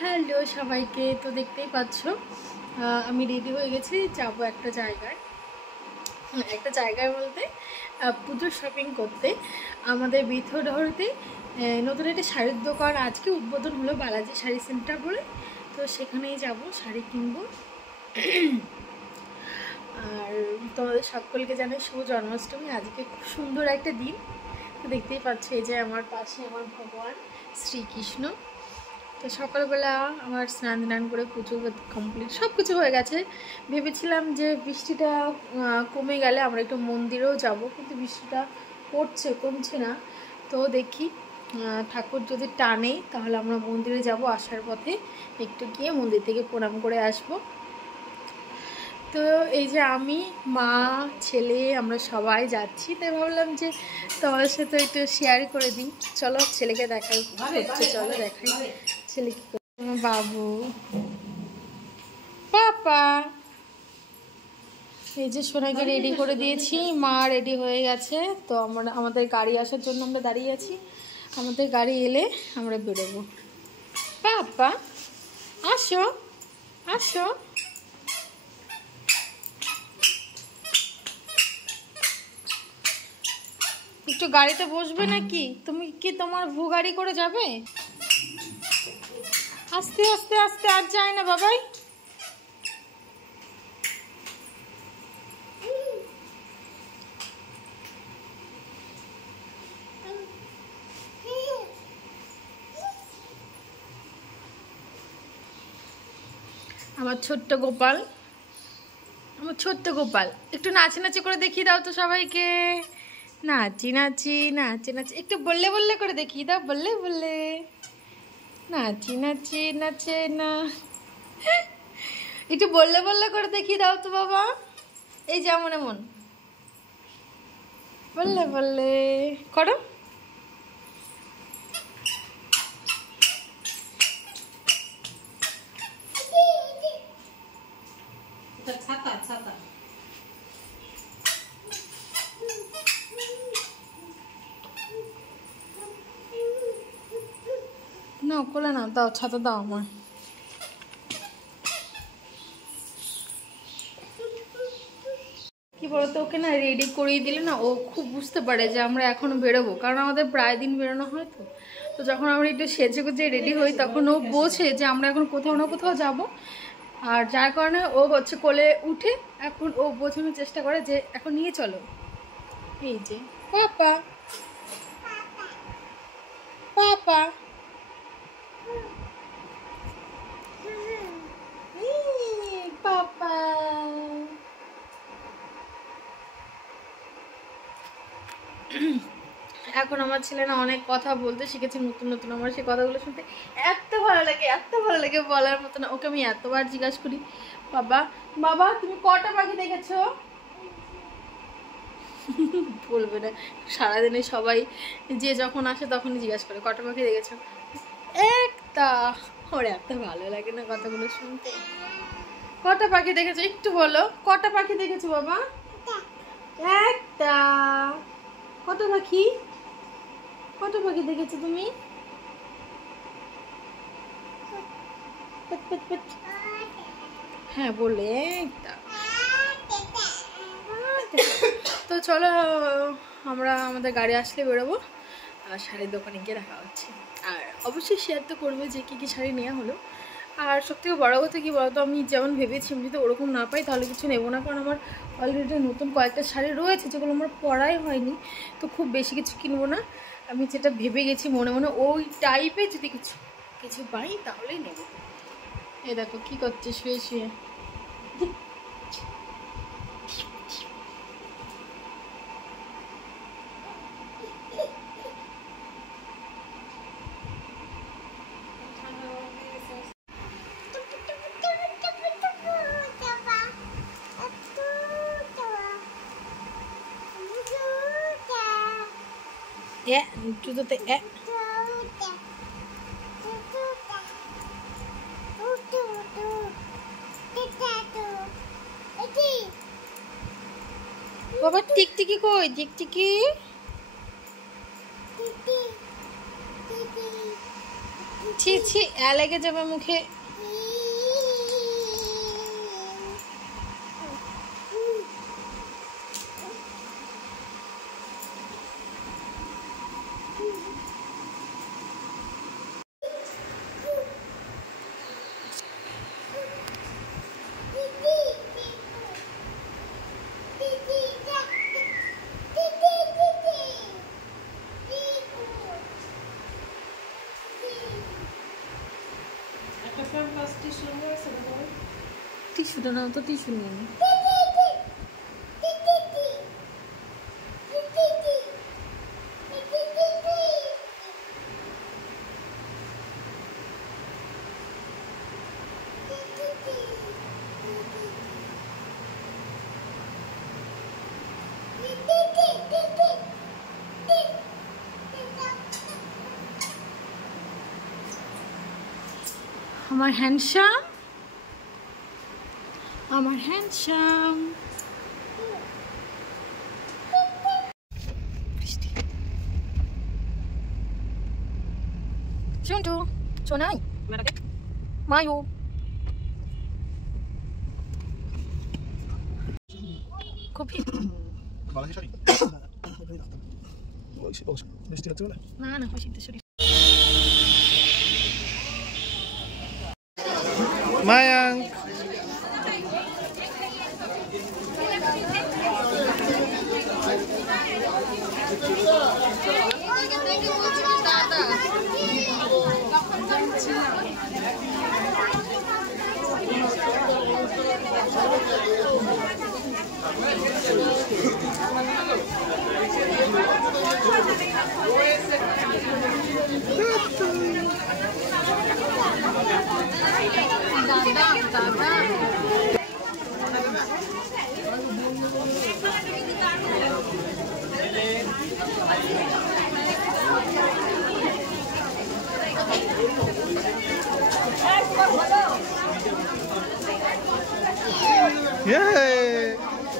Hello সবাইকে, তো দেখতেই পাচ্ছ আমি রেডি হয়ে গেছি, যাবো একটা জায়গায় বলতে পুজোর শপিং করতে। আমাদের বিথরহরিতে নতুন একটা শাড়ির দোকান আজকে উদ্বোধন হলো, বালাজি শাড়ি সেন্টার বলে। তো সেখানেই যাব, শাড়ি কিনবো। আর তোমাদের সকলকে জানাই শুভ জন্মাষ্টমী। আজকে খুব সুন্দর একটা দিন। তো দেখতেই পাচ্ছ, এই যে আমার পাশে আমার ভগবান শ্রীকৃষ্ণ। তো সকালবেলা আমার স্নান করে পুজো কমপ্লিট, সব কিছু হয়ে গেছে। ভেবেছিলাম যে বৃষ্টিটা কমে গেলে আমরা একটু মন্দিরেও যাব, কিন্তু বৃষ্টিটা কমছে না। তো দেখি ঠাকুর যদি টানে তাহলে আমরা মন্দিরে যাব। আসার পথে একটু গিয়ে মন্দির থেকে প্রণাম করে আসব। তো এই যে আমি, মা, ছেলে, আমরা সবাই যাচ্ছি। তাই ভাবলাম যে তোমাদের সাথে একটু শেয়ার করে দিই। চলো ছেলেকে দেখাই, চলো দেখাই ছেলে কি করে। বাবু, পাপা, এই যে সোনাকে রেডি করে দিয়েছি, মা রেডি হয়ে গেছে। তো আমাদের গাড়ি আসার জন্য আমরা দাঁড়িয়ে আছি। আমাদের গাড়ি এলে আমরা বেরোবো। পাপা আসো আসো, একটু গাড়িতে বসবে নাকি? তুমি কি তোমার ভু গাড়ি করে যাবে? আস্তে আস্তে আস্তে, আর যায় না বাবাই। আমার ছোট্ট গোপাল, আমার ছোট্ট গোপাল, একটু নাচি করে দেখিয়ে দাও তো সবাইকে। নাচি নাচি নাচি নাচি, একটু বললে করে দেখিয়ে দাও, বললে নাচি নাচি নাচে না। একটু বললে করে দেখিয়ে দাও তো বাবা। এই যেমন এমন বললে করো। ছাতা ছাতা না, কোলে না, দাও ছাতা দাও আমার। কি বলতো, ওকে না রেডি করিয়ে দিলে না ও খুব বুঝতে পারে যে আমরা এখনো বেরোবো, কারণ আমাদের প্রায় দিন বেরোনো হয়। তো যখন আমরা একটু সেজে গুজে রেডি হই তখন ও বোঝে যে আমরা এখন কোথাও না কোথাও যাব। আর যার কারণে ও কোলে উঠে এখন ও বোঝানোর চেষ্টা করে যে এখন নিয়ে চলো। এই যে পাপা পাপা, পাপা। এখন আমার ছেলে না অনেক কথা বলতে শিখেছে, নতুন আমার সেই কথাগুলো শুনতে এত ভালো লাগে বলার মতো না। ওকে আমি এতবার জিজ্ঞাসা করি, বাবা বাবা তুমি কটা পাখি দেখেছো? বলবে না, সারাদিনে সবাই যে যখন আসে তখনই জিজ্ঞাসা করে কটা পাখি দেখেছো। একটা, ওর এত ভালো লাগে না কথাগুলো শুনতে। কটা পাখি দেখেছো একটু বলো, কটা পাখি দেখেছো বাবা? একটা। কত পাখি দেখেছো তুমি? হ্যাঁ বলে একটা। তো চলো আমরা আমাদের গাড়ি আসলে বেরোবো, আর শাড়ির দোকানে গিয়ে দেখা হচ্ছে। আর অবশ্যই শেয়ার তো করবে যে কী শাড়ি নেওয়া হলো। আর সবথেকে বড় কথা কী বলতো, আমি যেমন ভেবেছি আমি যদি ওরকম না পাই তাহলে কিছু নেবো না, কারণ আমার অলরেডি নতুন কয়েকটা শাড়ি রয়েছে যেগুলো আমার পরাই হয়নি। তো খুব বেশি কিছু কিনবো না, আমি যেটা ভেবে গেছি মনে ওই টাইপের যদি কিছু পাই তাহলেই নেবো। এই দেখো কী করছে শুয়ে। জুতোতে বাবা টিকটিকি কই? ছি ছি লেগে যাবে মুখে। টিস্যুটা নাও তো, টিস্যু নিয়ে নি। আমার হ্যান্ডসাম, আমার হ্যান্ডসাম। চন্টু চোনাই মায়ু কফি না না শীতের শরীর। মায়াঙ্ক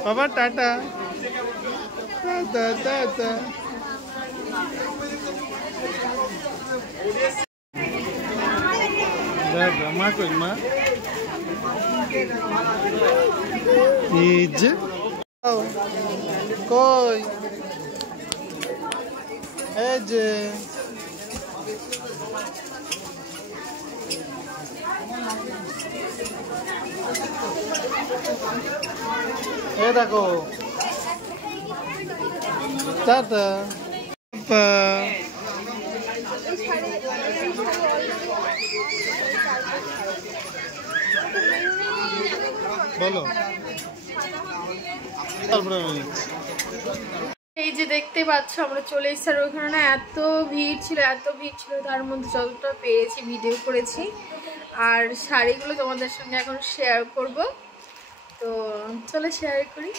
বাবা টাটা টাটা টাটা। মা কই মা ইজ কই এই যে এ দেখো টাটা বলো তারপরে এই যে দেখতে পাচ্ছ আমরা চলে এসেছি। আর ওখানে না এত ভিড় ছিল, এত ভিড় ছিল, তার মধ্যে যতটা পেরেছি ভিডিও করেছি। আর শাড়িগুলো তোমাদের সঙ্গে এখন শেয়ার করব, তো চলে শেয়ার করি।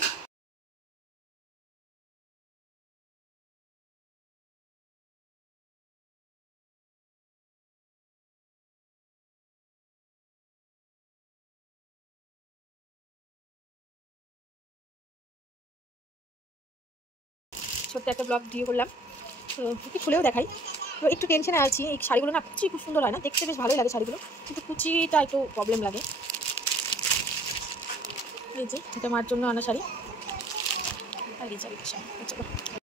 ছোট্ট একটা ব্লগ ভিডিও করলাম, তো একটু খুলেও দেখাই। তো একটু টেনশনে আছি, এই শাড়িগুলো না কুচি খুব সুন্দর হয় না, দেখতে বেশ ভালোই লাগে শাড়িগুলো, কিন্তু কুচিটা একটু প্রবলেম লাগে। এই যে এটা মার জন্য আনা শাড়ি, আর এই শাড়ি চলো।